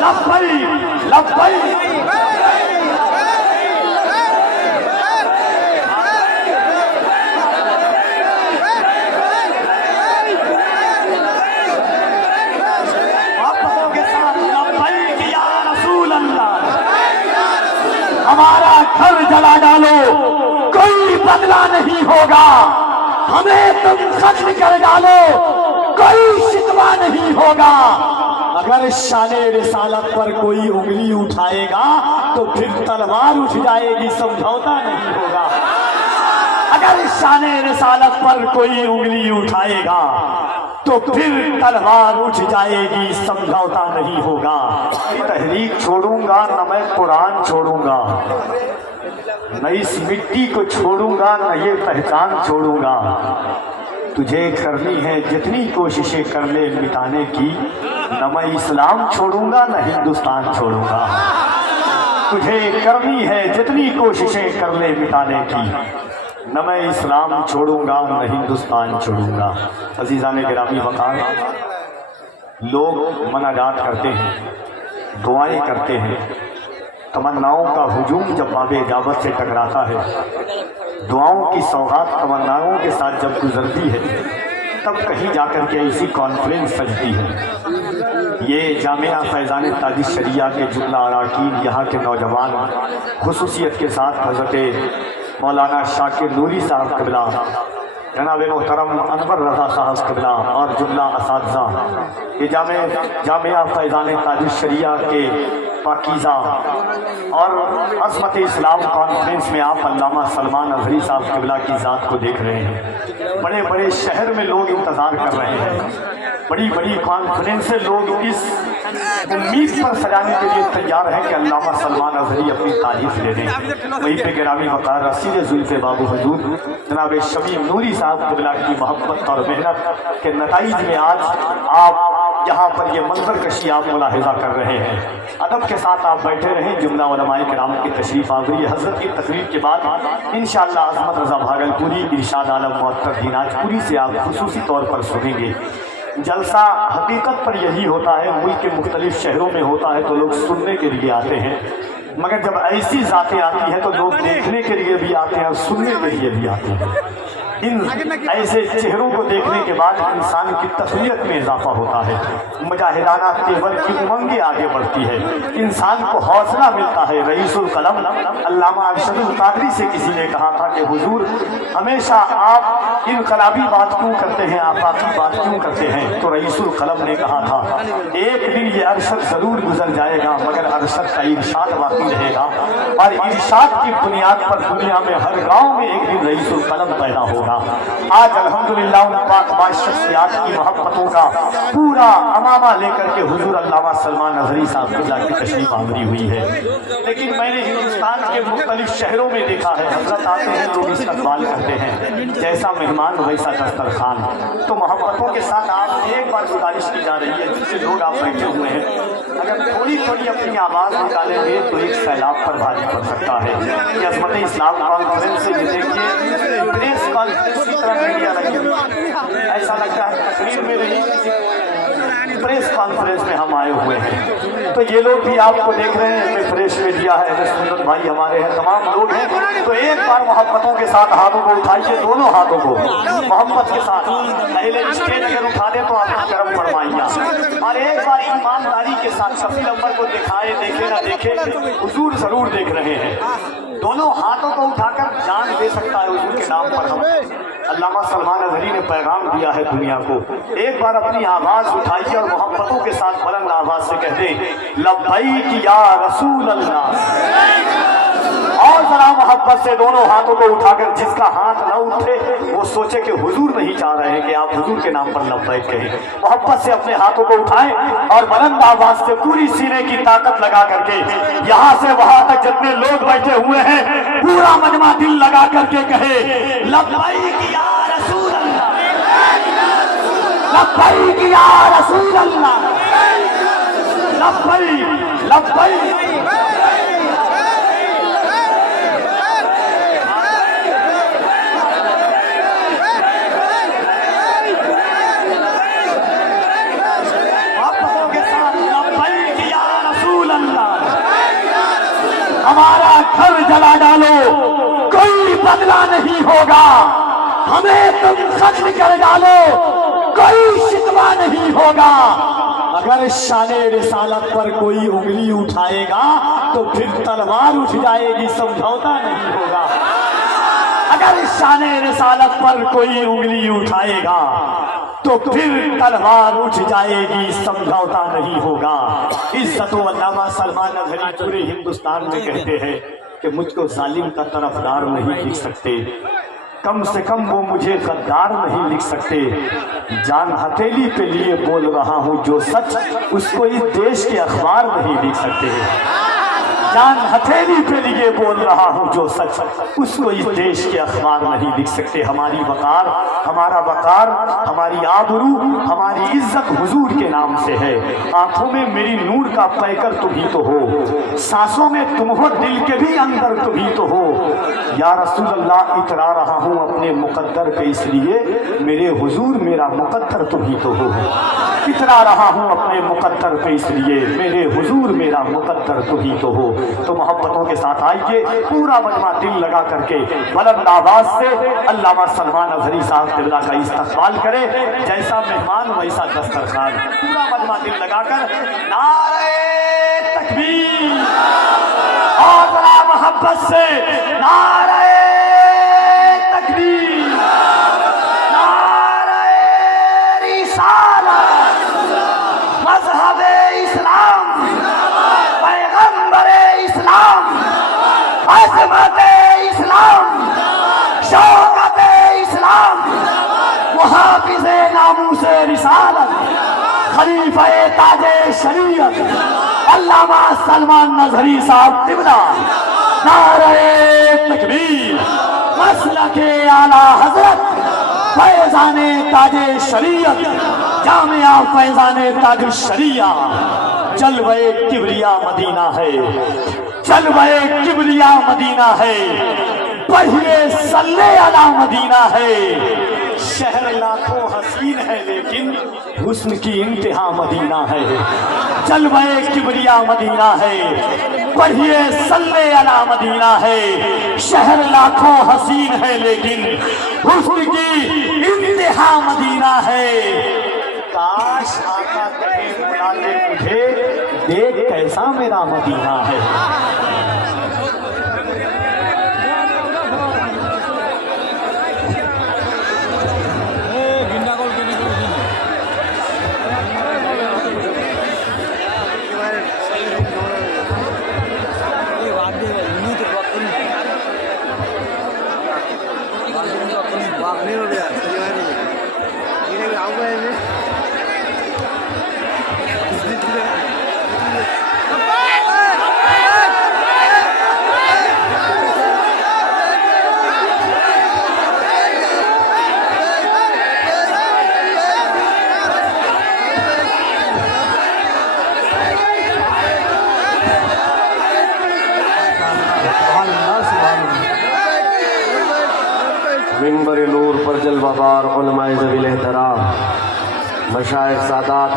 लब्बैक लब्बैक। हमारा घर जला डालो, कोई बदला नहीं होगा। हमें तुम खत्म कर डालो, कोई शिकवा नहीं होगा। अगर शाने रिसालत पर कोई उंगली उठाएगा तो फिर तलवार उठ जाएगी, समझौता नहीं होगा। अगर शाने रिसालत पर कोई उंगली उठाएगा तो फिर तलवार उठ जाएगी, समझौता नहीं होगा। तहरीक छोड़ूंगा न मैं कुरान छोड़ूंगा, न इस मिट्टी को छोड़ूंगा न ये पहचान छोड़ूंगा। तुझे करनी है जितनी कोशिशें कर ले मिटाने की, न मैं इस्लाम छोड़ूंगा न हिंदुस्तान छोड़ूंगा। तुझे करनी है जितनी कोशिशें कर ले मिटाने की, न मैं इस्लाम छोड़ूंगा न हिंदुस्तान छोड़ूंगा। अजीज़ान गिरामी वक़ार, लोग मनाजात करते हैं, दुआएं करते हैं, तमन्नाओं का हुजूम जब बाबे इजाबत से टकराता है, दुआओं की सौगात तमन्नाओं के साथ जब गुजरती है, तब कहीं जाकर के ऐसी कॉन्फ्रेंस सजती है। ये जामिया फैज़ान ताज शरिया के जुमला अराकीन यहाँ के नौजवान, खुसूसियत के साथ हज़रत मौलाना शाकिर नूरी साहब क़िबला, जनाब मोहतरम अनवर रज़ा साहब क़िबला और जुमला असातिज़ा, ये जामिया फैज़ान ताज शरिया के पाकीज़ा और अज़मत इस्लाम कॉन्फ्रेंस में आप अल्लामा सलमान अज़हरी साहब क़िबला की ज़ात को देख रहे हैं। बड़े बड़े शहर में लोग इंतज़ार कर रहे हैं, बड़ी बड़ी कॉन्फ्रेंस से लोग इस उम्मीद पर सजाने के लिए तैयार हैं कि अल्लामा सलमान अज़हरी अपनी तारीफ ले दें। वहीं पे गिरामी वक़ार रसीद ज़ुल्फ़े बाबू हुजूर जनाब शमीम नूरी साहब क़िबला की मोहब्बत और मेहनत के नताइज में आज आप यहाँ पर ये मंजर कशी आप मुलाहिज़ा कर रहे हैं। अदब के साथ आप बैठे रहें। जुमला उलमाए किराम की तशरीफ़ आवरी हज़रत की तकरीर के बाद इंशाअल्लाह अज़मत रज़ा भागलपुरी, इरशाद आलम मुअत्तर दिनाजपुरी से आप खुसूसी तौर पर सुनेंगे। जलसा हकीकत पर यही होता है, मुल्क के मुख्तलिफ शहरों में होता है तो लोग सुनने के लिए आते हैं, मगर जब ऐसी ज़ातें आती हैं तो लोग देखने के लिए भी आते हैं और सुनने के लिए भी आते हैं। इन ऐसे चेहरों को देखने के बाद इंसान की तस्वीर में इजाफा होता है, मुजाहिदाना तेवर की उमंगें आगे बढ़ती है, इंसान को हौसला मिलता है। रईसुल कलम अल्लामा अरशदुल कादरी से किसी ने कहा था कि हुजूर हमेशा आप इनकलाबी बात क्यों करते हैं, आफाकी बात क्यों करते हैं? तो रईसुल कलम ने कहा था एक दिन ये अरशद ज़रूर गुजर जाएगा मगर अरशद का इरशाद बाकी रहेगा, और इरशाद की बुनियाद पर दुनिया में हर गाँव में एक दिन रईसुल कलम पैदा होगा। आज अल्हम्दुलिल्लाह उन पाक शख्सियात की मोहब्बतों का पूरा अमामा लेकर के हुजूर अल्लामा सलमान अज़हरी साहब की तशरीफ आवरी हुई है। लेकिन मैंने हिंदुस्तान के मुख्तलिफ शहरों में देखा है, हज़रत आते हैं लोग इस्तकबाल करते हैं, जैसा मेहमान वैसा दस्तरखान। तो मोहब्बतों के साथ आप एक बार गुजारिश की जा रही है, जिससे लोग आप बैठे हुए हैं, अगर थोड़ी थोड़ी अपनी आवाज़ निकालेंगे तो एक सैलाब पर भारी पड़ सकता है। कि अज़मत इस्लाम कॉन्फ्रेंस से देखिए प्रेस कॉन्फ्रेंस की तरह मीडिया लगी, ऐसा लगता है तकरीर में नहीं, प्रेस कॉन्फ्रेंस में हम आए हुए हैं। तो ये लोग भी आपको देख रहे हैं, हमें फ्रेश मीडिया है, सुंदर भाई हमारे हैं, तमाम लोग हैं। तो एक बार मोहब्बतों के साथ हाथों को उठाइए, दोनों हाथों को मोहब्बत के साथ। पहले स्टेज अगर उठा दे तो आप गर्म फरमाइए, और एक बार ईमानदारी के साथ शफी नंबर को दिखाए, देखे ना देखे हुजूर जरूर देख रहे हैं। दोनों हाथों को उठाकर जान दे सकता है हुजूर के नाम पर। हम अल्लामा सलमान अज़हरी ने पैगाम दिया है दुनिया को, एक बार अपनी आवाज़ उठाइए और मोहब्बतों के साथ बुलंद आवाज़ से कहते लब्बैक या रसूल अल्लाह। और जरा मोहब्बत से दोनों हाथों को उठाकर, जिसका हाथ न उठे वो सोचे कि हुजूर नहीं चाह रहे हैं कि आप हुजूर के नाम पर लब्बैक कहें। मोहब्बत से अपने हाथों को उठाएं और बुलंद आवाज़ से पूरी सीने की ताकत लगा करके यहाँ से वहां तक जितने लोग बैठे हुए हैं पूरा मजमा दिल लगा करके कहे लब्बैक या रसूल अल्लाह, लब्बैक या रसूल अल्लाह, लब्बैक लब्बैक। हमारा घर जला डालो, कोई बदला नहीं होगा। हमें तुम खत्म कर डालो, कोई शिकवा नहीं होगा। अगर शाने रिसालत पर कोई उंगली उठाएगा तो फिर तलवार उठ जाएगी, समझौता नहीं होगा। अगर शाने रिसालत पर कोई उंगली उठाएगा तो फिर तलवार उठ जाएगी, समझौता नहीं होगा। इज्जत व अल्लामा सलमान नज़री पूरे हिंदुस्तान में कहते हैं कि मुझको जालिम का तरफदार नहीं लिख सकते, कम से कम वो मुझे गद्दार नहीं लिख सकते। जान हथेली पे लिए बोल रहा हूँ जो सच, उसको इस देश के अखबार नहीं लिख सकते। जान हथेली पे लिए बोल रहा हूँ जो सच, उसको इस देश के अखबार नहीं लिख सकते। हमारी वकार, हमारा वकार, हमारी आबरू, हमारी इज्जत हुजूर के नाम से है। आंखों में मेरी नूर का पैकर तुम ही तो हो, सांसों में तुम हो, दिल के भी अंदर तुम ही तो हो। या रसूल अल्लाह इतरा रहा हूँ अपने मुकद्दर पे, इसलिए मेरे हुजूर मेरा मुकद्दर तुम ही तो हो। इतरा रहा हूँ अपने मुकद्दर पे, इसलिए मेरे हुजूर मेरा मुकद्दर तुम ही तो हो। तो मोहब्बतों के साथ आइए, पूरा मजमा दिल लगा करके बुलंद आवाज से अल्लामा सलमान नज़री साहब क़िबला का इस्तक़बाल करे। जैसा मेहमान वैसा दस्तरखान, पूरा मजमा दिल लगाकर नारे तकबीर और बड़ा मोहब्बत से नारे तकबीर, नारे रिसालत, मज़हबे इस्लाम, पैगंबरे इस्लाम, अज़मते इस्लाम, शौकते इस्लाम, मुहाफ़िज़े नामूसे रिसालत, खलीफे ताजे शरीयत अल्लामा सलमान नज़री साहब क़िबला। नारे तकबीर, मसलके आला हज़रत, फैज़ाने ताजे शरीयत, जामिया फैज़ाने ताज शरिया। जलवे किबरिया मदीना है, जलवे किबरिया मदीना है, पढ़िए सल्ले अला मदीना है। शहर लाखों हसीन है लेकिन हुस्न की इंतहा मदीना है। जलवे किबरिया मदीना है, पढ़िए सल्ले अला मदीना है। शहर लाखों हसीन है लेकिन हुस्न की इंतहा मदीना है। काश आका कहे बुला ले मुझे, देख कैसा मेरा मदीना है। मिंबर नूर पर जलवाबार उलमाए ज़वील एहतराम, मशाइख सादात।